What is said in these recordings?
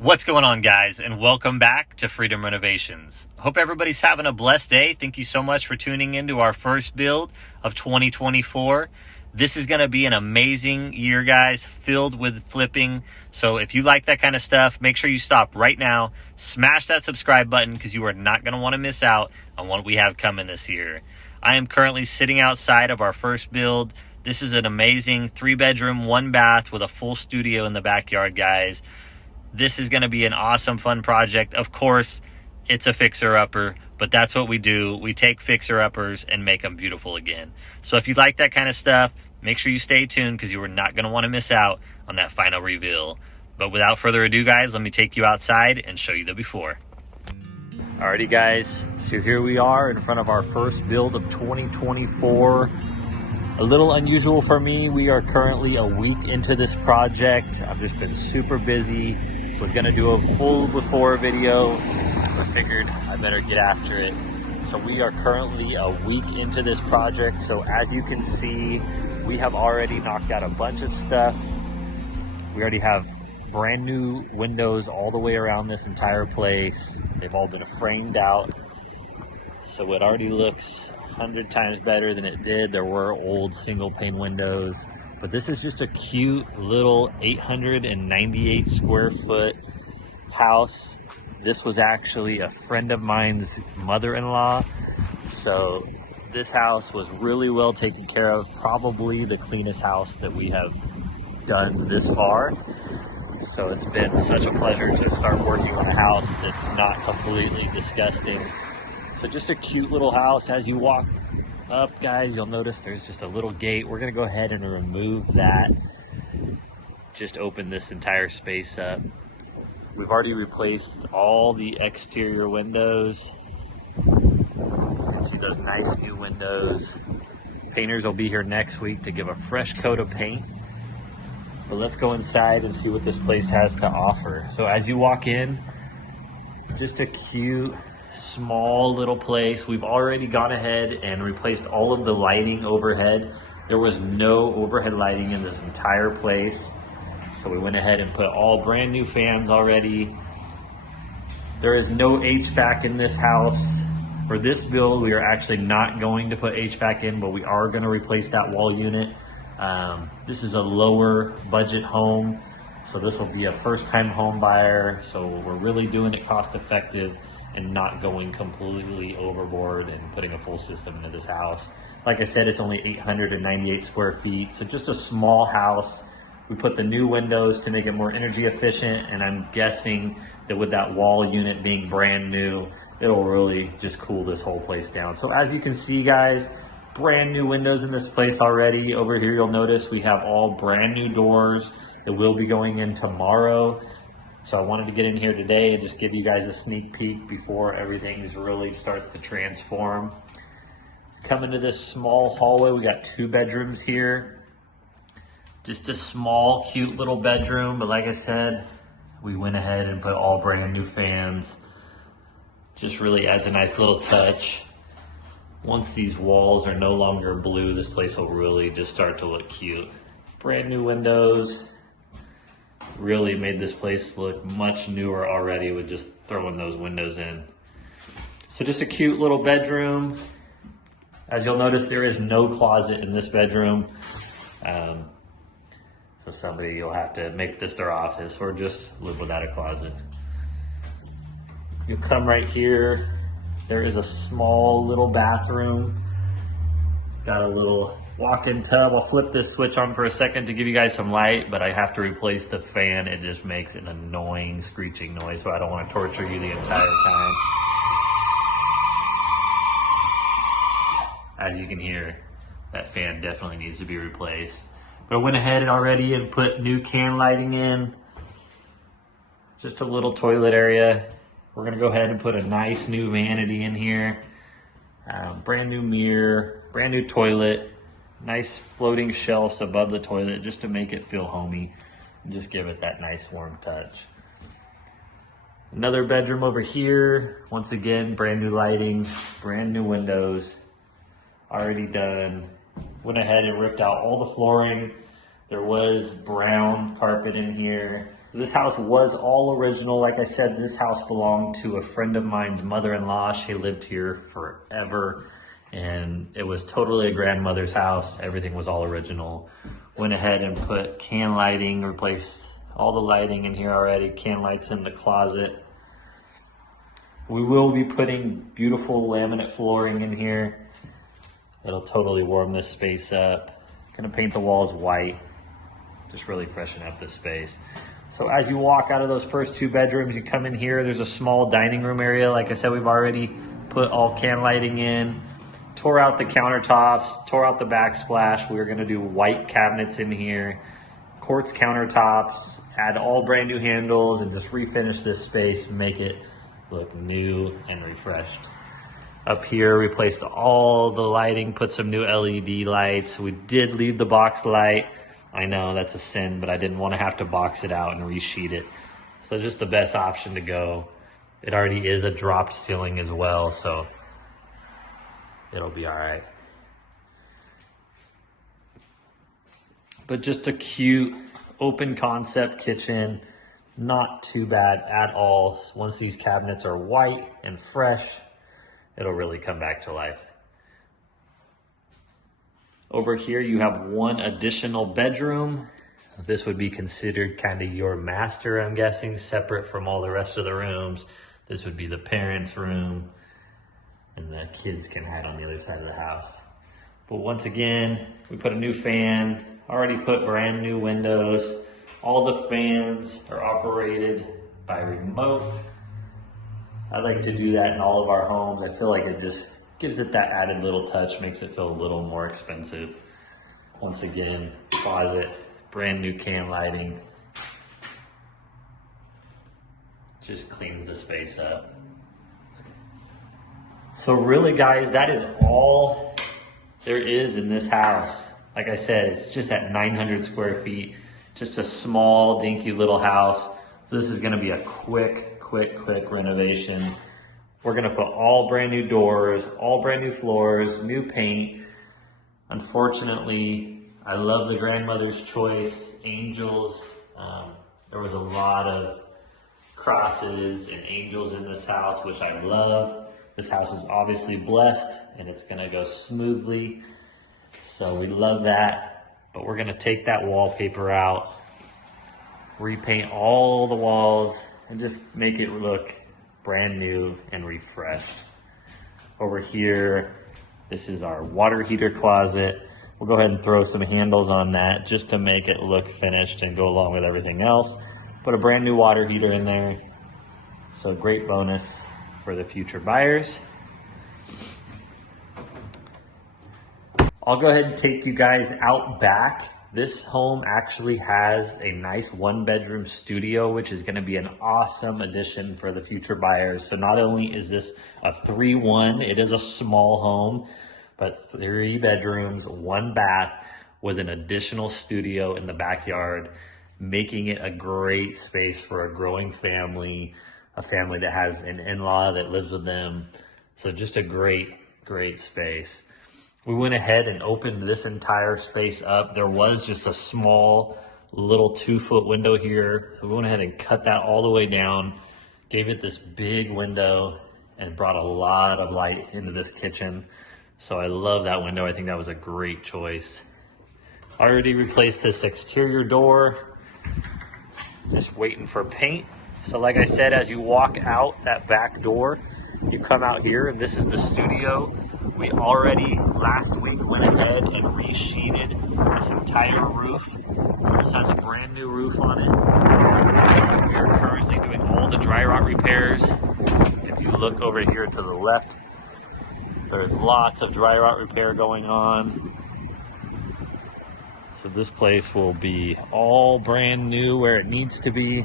What's going on, guys, and welcome back to Freedom Renovations. Hope everybody's having a blessed day. Thank you so much for tuning in to our first build of 2024. This is going to be an amazing year, guys, filled with flipping. So if you like that kind of stuff, make sure you stop right now, smash that subscribe button, because you are not going to want to miss out on what we have coming this year. I am currently sitting outside of our first build. This is an amazing 3-bedroom, 1-bath with a full studio in the backyard, guys. This is going to be an awesome, fun project. Of course, it's a fixer-upper, but that's what we do. We take fixer-uppers and make them beautiful again. So if you like that kind of stuff, make sure you stay tuned because you are not going to want to miss out on that final reveal. But without further ado, guys, let me take you outside and show you the before. Alrighty, guys. So here we are in front of our first build of 2024. A little unusual for me. We are currently a week into this project. I've just been super busy. Was gonna do a full before video, but figured I better get after it. So we are currently a week into this project. So as you can see, we have already knocked out a bunch of stuff. We already have brand new windows all the way around this entire place. They've all been framed out. So it already looks 100 times better than it did. There were old single pane windows. But this is just a cute little 898 square foot house. This was actually a friend of mine's mother-in-law. So this house was really well taken care of. Probably the cleanest house that we have done this far. So it's been such a pleasure to start working on a house that's not completely disgusting. So just a cute little house. As you walk up, guys, you'll notice there's just a little gate. We're gonna go ahead and remove that. Just open this entire space up. We've already replaced all the exterior windows. You can see those nice new windows. Painters will be here next week to give a fresh coat of paint. But let's go inside and see what this place has to offer. So as you walk in, just a cute, small little place. We've already gone ahead and replaced all of the lighting overhead. There was no overhead lighting in this entire place. So we went ahead and put all brand new fans already. There is no HVAC in this house. For this build, we are actually not going to put HVAC in, but we are going to replace that wall unit. This is a lower budget home. So this will be a first time home buyer. So we're really doing it cost effective and not going completely overboard and putting a full system into this house. Like I said, it's only 898 square feet, so just a small house. We put the new windows to make it more energy efficient, and I'm guessing that with that wall unit being brand new, it'll really just cool this whole place down. So as you can see, guys, brand new windows in this place already. Over here, you'll notice we have all brand new doors that will be going in tomorrow. So I wanted to get in here today and just give you guys a sneak peek before everything really starts to transform. Let's come into this small hallway. We got 2 bedrooms here. Just a small, cute little bedroom. But like I said, we went ahead and put all brand new fans. Just really adds a nice little touch. Once these walls are no longer blue, this place will really just start to look cute. Brand new windows. Really made this place look much newer already with just throwing those windows in. So just a cute little bedroom. As you'll notice, there is no closet in this bedroom. So somebody, you'll have to make this their office or just live without a closet. You come right here. There is a small little bathroom. It's got a little walk-in tub. I'll flip this switch on for a second to give you guys some light, but I have to replace the fan. It just makes an annoying screeching noise, so I don't want to torture you the entire time. As you can hear, that fan definitely needs to be replaced. But I went ahead and already and put new can lighting in. Just a little toilet area. We're gonna go ahead and put a nice new vanity in here. Brand new mirror, brand new toilet. Nice floating shelves above the toilet just to make it feel homey and just give it that nice warm touch. Another bedroom over here. Once again, brand new lighting, brand new windows, already done. Went ahead and ripped out all the flooring. There was brown carpet in here. This house was all original. Like I said, this house belonged to a friend of mine's mother-in-law. She lived here forever, and it was totally a grandmother's house. Everything was all original. Went ahead and put can lighting, replaced all the lighting in here already, can lights in the closet. We will be putting beautiful laminate flooring in here. It'll totally warm this space up. Gonna paint the walls white, just really freshen up this space. So as you walk out of those first 2 bedrooms, you come in here, there's a small dining room area. Like I said, we've already put all can lighting in, tore out the countertops, tore out the backsplash. We're gonna do white cabinets in here, quartz countertops, add all brand new handles, and just refinish this space, make it look new and refreshed. Up here, replaced all the lighting, put some new LED lights. We did leave the box light. I know that's a sin, but I didn't want to have to box it out and resheet it. So it's just the best option to go. It already is a dropped ceiling as well, so it'll be all right. But just a cute, open concept kitchen. Not too bad at all. Once these cabinets are white and fresh, it'll really come back to life. Over here, you have one additional bedroom. This would be considered kind of your master, I'm guessing, separate from all the rest of the rooms. This would be the parents' room, and the kids can hide on the other side of the house. But once again, we put a new fan, already put brand new windows. All the fans are operated by remote. I like to do that in all of our homes. I feel like it just gives it that added little touch, makes it feel a little more expensive. Once again, closet, brand new can lighting. Just cleans the space up. So really guys, that is all there is in this house. Like I said, it's just at 900 square feet, just a small dinky little house. So this is gonna be a quick renovation. We're gonna put all brand new doors, all brand new floors, new paint. Unfortunately, I love the grandmother's choice, angels. There was a lot of crosses and angels in this house, which I love. This house is obviously blessed and it's gonna go smoothly. So we love that, but we're gonna take that wallpaper out, repaint all the walls, and just make it look brand new and refreshed. Over here, this is our water heater closet. We'll go ahead and throw some handles on that just to make it look finished and go along with everything else. Put a brand new water heater in there. So great bonus for the future buyers. I'll go ahead and take you guys out back. This home actually has a nice 1-bedroom studio, which is gonna be an awesome addition for the future buyers. So not only is this a 3-1, it is a small home, but 3 bedrooms, 1 bath with an additional studio in the backyard, making it a great space for a growing family, a family that has an in-law that lives with them. So just a great space. We went ahead and opened this entire space up. There was just a small little 2-foot window here. So we went ahead and cut that all the way down, gave it this big window, and brought a lot of light into this kitchen. So I love that window. I think that was a great choice. Already replaced this exterior door. Just waiting for paint. So like I said, as you walk out that back door, you come out here and this is the studio. We already last week went ahead and resheeted this entire roof. So this has a brand new roof on it. We are currently doing all the dry rot repairs. If you look over here to the left, there's lots of dry rot repair going on. So this place will be all brand new where it needs to be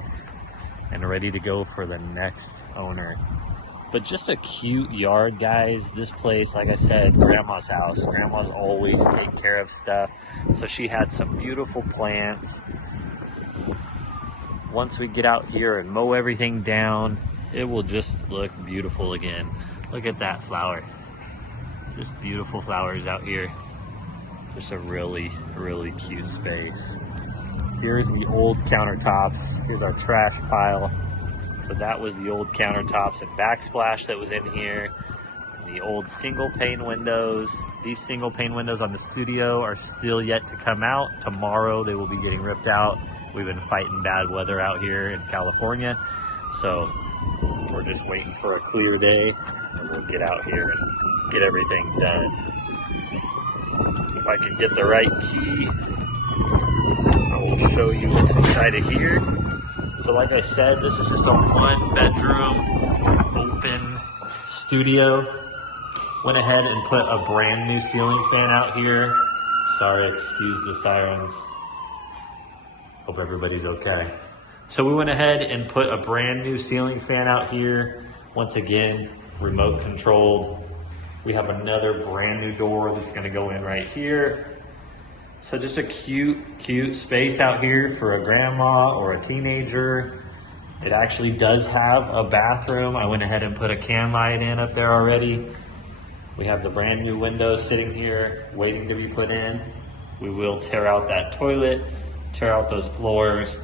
and ready to go for the next owner. But just a cute yard, guys. This place, like I said, grandma's house. Grandma's always take care of stuff. So she had some beautiful plants. Once we get out here and mow everything down, it will just look beautiful again. Look at that flower. Just beautiful flowers out here. Just a really cute space. Here's the old countertops. Here's our trash pile. So that was the old countertops and backsplash that was in here. The old single pane windows. These single pane windows on the studio are still yet to come out. Tomorrow they will be getting ripped out. We've been fighting bad weather out here in California. So we're just waiting for a clear day and we'll get out here and get everything done. If I can get the right key, I will show you what's inside of here. So like I said, this is just a 1-bedroom open studio. Went ahead and put a brand new ceiling fan out here. Sorry, excuse the sirens. Hope everybody's okay. So we went ahead and put a brand new ceiling fan out here. Once again, remote controlled. We have another brand new door that's gonna go in right here. So just a cute space out here for a grandma or a teenager. It actually does have a bathroom. I went ahead and put a can light in up there already. We have the brand new windows sitting here waiting to be put in. We will tear out that toilet, tear out those floors,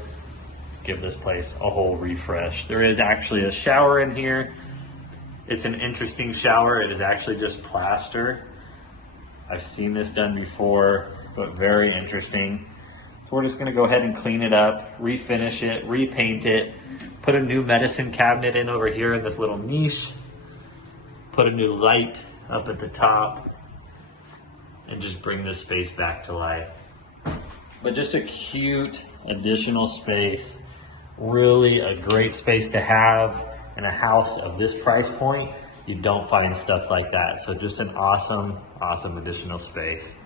give this place a whole refresh. There is actually a shower in here. It's an interesting shower. It is actually just plaster. I've seen this done before, but very interesting. So we're just gonna go ahead and clean it up, refinish it, repaint it, put a new medicine cabinet in over here in this little niche, put a new light up at the top, and just bring this space back to life. But just a cute additional space, really a great space to have in a house of this price point. You don't find stuff like that. So just an awesome, awesome additional space.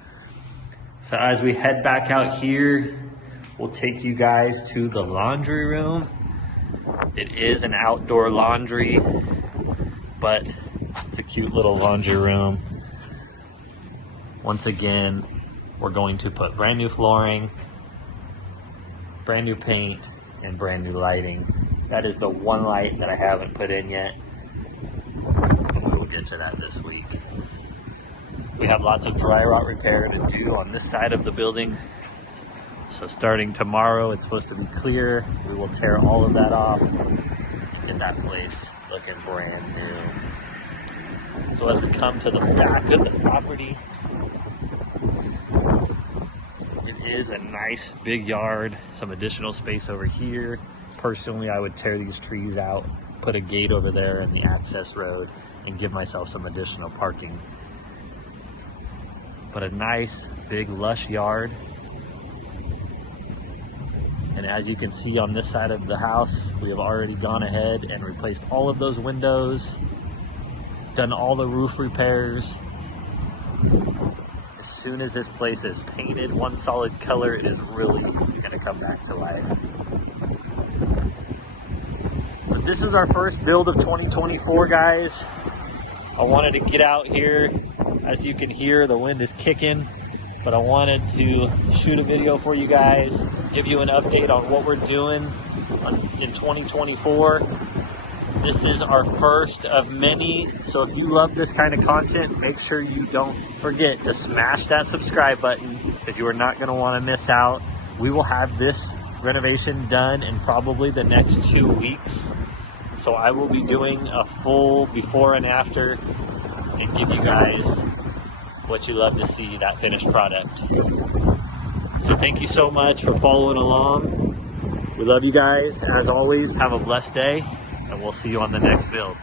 So as we head back out here, we'll take you guys to the laundry room. It is an outdoor laundry, but it's a cute little laundry room. Once again, we're going to put brand new flooring, brand new paint, and brand new lighting. That is the one light that I haven't put in yet. We'll get to that this week. We have lots of dry rot repair to do on this side of the building. So starting tomorrow, it's supposed to be clear. We will tear all of that off and get that place looking brand new. So as we come to the back of the property, it is a nice big yard, some additional space over here. Personally, I would tear these trees out, put a gate over there in the access road, and give myself some additional parking. But a nice, big, lush yard. And as you can see on this side of the house, we have already gone ahead and replaced all of those windows, done all the roof repairs. As soon as this place is painted one solid color, it is really gonna come back to life. But this is our first build of 2024, guys. I wanted to get out here. As you can hear, the wind is kicking, but I wanted to shoot a video for you guys, give you an update on what we're doing in 2024. This is our first of many, so if you love this kind of content, make sure you don't forget to smash that subscribe button, because you are not going to want to miss out. We will have this renovation done in probably the next 2 weeks, so I will be doing a full before and after and give you guys what you love to see, that finished product. So thank you so much for following along. We love you guys. As always, have a blessed day, and we'll see you on the next build.